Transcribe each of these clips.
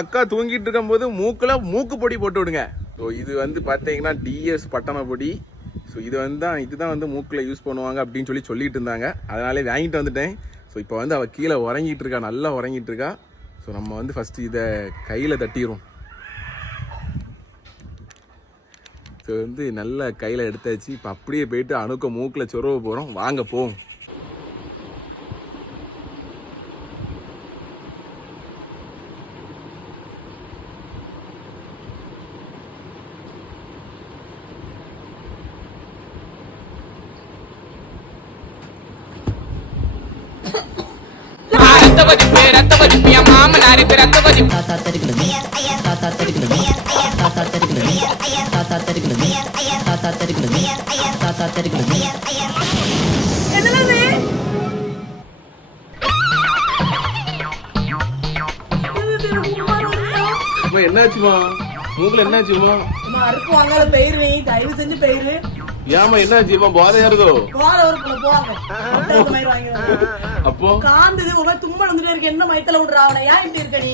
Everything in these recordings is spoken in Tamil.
அக்கா தூங்கிட்டு இருக்கும்போது மூக்கில் மூக்கு பொடி போட்டு விடுங்க. ஸோ இது வந்து பார்த்தீங்கன்னா டிஎஸ் பட்டண பொடி. ஸோ இது வந்து தான் இதுதான் வந்து மூக்கில் யூஸ் பண்ணுவாங்க அப்படின்னு சொல்லி சொல்லிட்டு இருந்தாங்க. அதனாலே வாங்கிட்டு வந்துட்டேன். ஸோ இப்போ வந்து அவள் கீழே உறங்கிட்டு இருக்கா நல்லா உறங்கிட்டு இருக்கா. ஸோ நம்ம வந்து ஃபஸ்ட்டு இதை கையில் தட்டிடுவோம் ஸோ வந்து நல்லா கையில் எடுத்தாச்சு. இப்போ அப்படியே போயிட்டு அணுக்க மூக்கில் சொருவ போகிறோம் வாங்க போவோம் ரத்த கொதிப்பு ரத்த கொதிப்பு என் மாமனாருக்கு ரத்த கொதிப்பு தாத்தா தருகிறது தாத்தா தருகிறது தாத்தா தருகிறது தாத்தா தருகிறது தாத்தா தருகிறது தாத்தா தருகிறது இப்போ என்னாச்சுமா மூக்கில் என்னாச்சுமா அம்மா, அறுப்பு வாங்காத பயிர் வை தயவு செஞ்சு பயிர். ஏமா என்னாச்சுமா போதை ஏறுதோ போற ஒரு குள்ள போவாங்க பத்தாவது மயிர் வாங்கிடுவாங்க. அப்போ? காந்தது உங்க தும்மல் வந்துட்டே இருக்கு. என்ன மயத்துல விடுறா அவனை ஏன் இப்படி இருக்க நீ?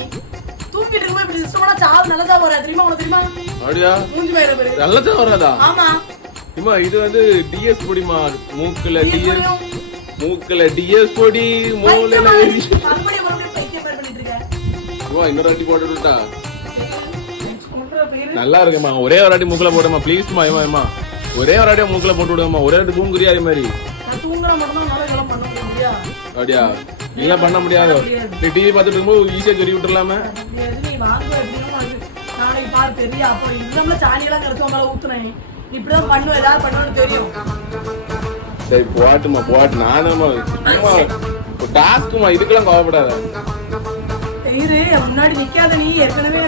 தூக்கிட்டு இருக்கும்போது இப்படி இஷ்டமான சாவு நல்லதா போற? தெரியுமா உனக்கு தெரியுமா? அப்படியா? மூஞ்சி மயிர பேரு நல்லதா வராதா? ஆமா. இம்மா இது வந்து டிஎஸ் பொடிமா மூக்குல டிஎஸ். மூக்குல டிஎஸ் பொடி மூல இருக்கு. இருக்க இன்னொரு வாட்டி போட்டு விட்டா கும்பிடுற பேரு நல்லா இருக்குமா ஒரே ஒரு வாட்டி மூக்குல போடுமா ப்ளீஸ்மா ஏமா ஏமா ஒரே ஒரு வாட்டியா மூக்குல போட்டு விடுமா ஒரே வாட்டி தூங்குறியா அதே மாதிரி? அப்படியா? இல்ல பண்ண முடியாது. நீ டிவி பார்த்துட்டு இருக்கும்போது ஈஸியா சொல்லி பாரு தெரியும். அப்போ இல்லாம சாணியெல்லாம் கிடைச்சவங்க மேல ஊத்துனேன். நீ இப்படிதான் பண்ணுவ ஏதாவது பண்ணுவேன்னு தெரியும். சரி போட்டுமா போட்டு. நானுமா சும்மா டாஸ்க்குமா இதுக்கெல்லாம் கோவப்படாத. இரு முன்னாடி நிக்காத நீ. ஏற்கனவே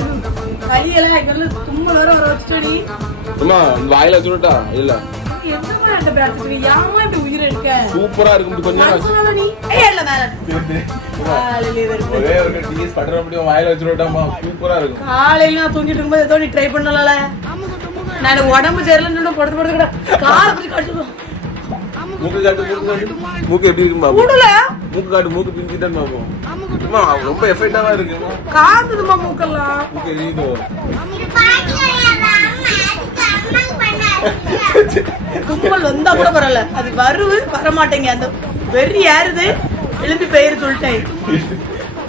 எங்கெல்லாம் தும்மல் வர வச்சுட்ட நீ அம்மா வாயில வச்சுட்டா இல்ல. இருக்க? சூப்பரா இருக்கும் கொஞ்சம் வாயில வச்சுட்டாமா சூப்பரா இருக்கும் காலையில நான் தூங்கிட்டு இருக்கும்போது ஏதோ நீ ட்ரை பண்ணல நான் உடம்பு சரியில்லைன்னு படுத்து படுத்து கூட. காலை பிடிச்சி கட்டுவோம் மூக்கு காட்டு மூக்கு மூக்கு எப்படி இருக்குமா கூடல மூக்கு காட்டு மூக்கு பிஞ்சிட்டேன் அம்மா ரொம்ப எஃபெக்டாவா இருக்குமா காந்துதுமா மூக்கெல்லாம். மூக்கு எரியுதோ? தும்மல் வந்தா கூட பரவாயில்ல. அது வருது வர மாட்டேங்க அந்த வெறி ஏறுது. எழுப்பி பெயர் சொல்லிட்டேன்.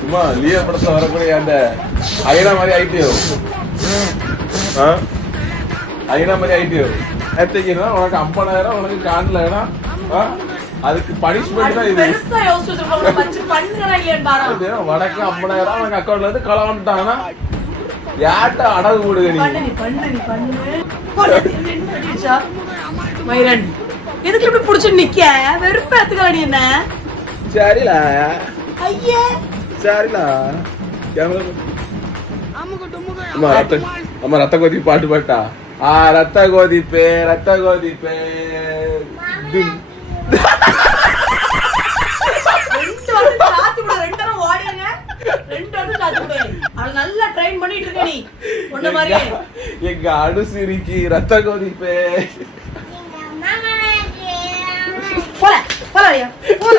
அம்மா லியோ படத்துல வரக்கூடிய அந்த ஐனா மாதிரி ஆயிட்டியோ? ஐனா மாதிரி ஆயிட்டியோ? எத்தனைக்குன்னா உனக்கு ஐம்பதாயிரம் உனக்கு காண்டலாயிரம். அதுக்கு பனிஷ்மெண்ட் தான் இது. உனக்கு ஐம்பதாயிரம் உனக்கு அக்கௌண்ட்ல இருந்து களை யார்கிட்ட அடகு போடுங்க நீ. மயிரன் எதுக்கு இப்படி புடிச்சு நிக்க? வெறுப்பேத்துக்கல நீ என்ன? சரில ஐயே. சரில அம்மா ரத்த அம்மா ரத்த கோதி பாட்டு பாட்டா? ஆ ரத்த ரத்த தும். ரெண்டு வந்து சாத்தி விடு ரெண்டு தரம் ஓடிடுங்க ரெண்டு வந்து சாத்தி விடு அவளை நல்லா ட்ரெயின் பண்ணிட்டு இருக்க நீ உன்ன மாதிரியே எங்க அனுசரிக்கு ரத்த கோதிப்பே. போல போல போல.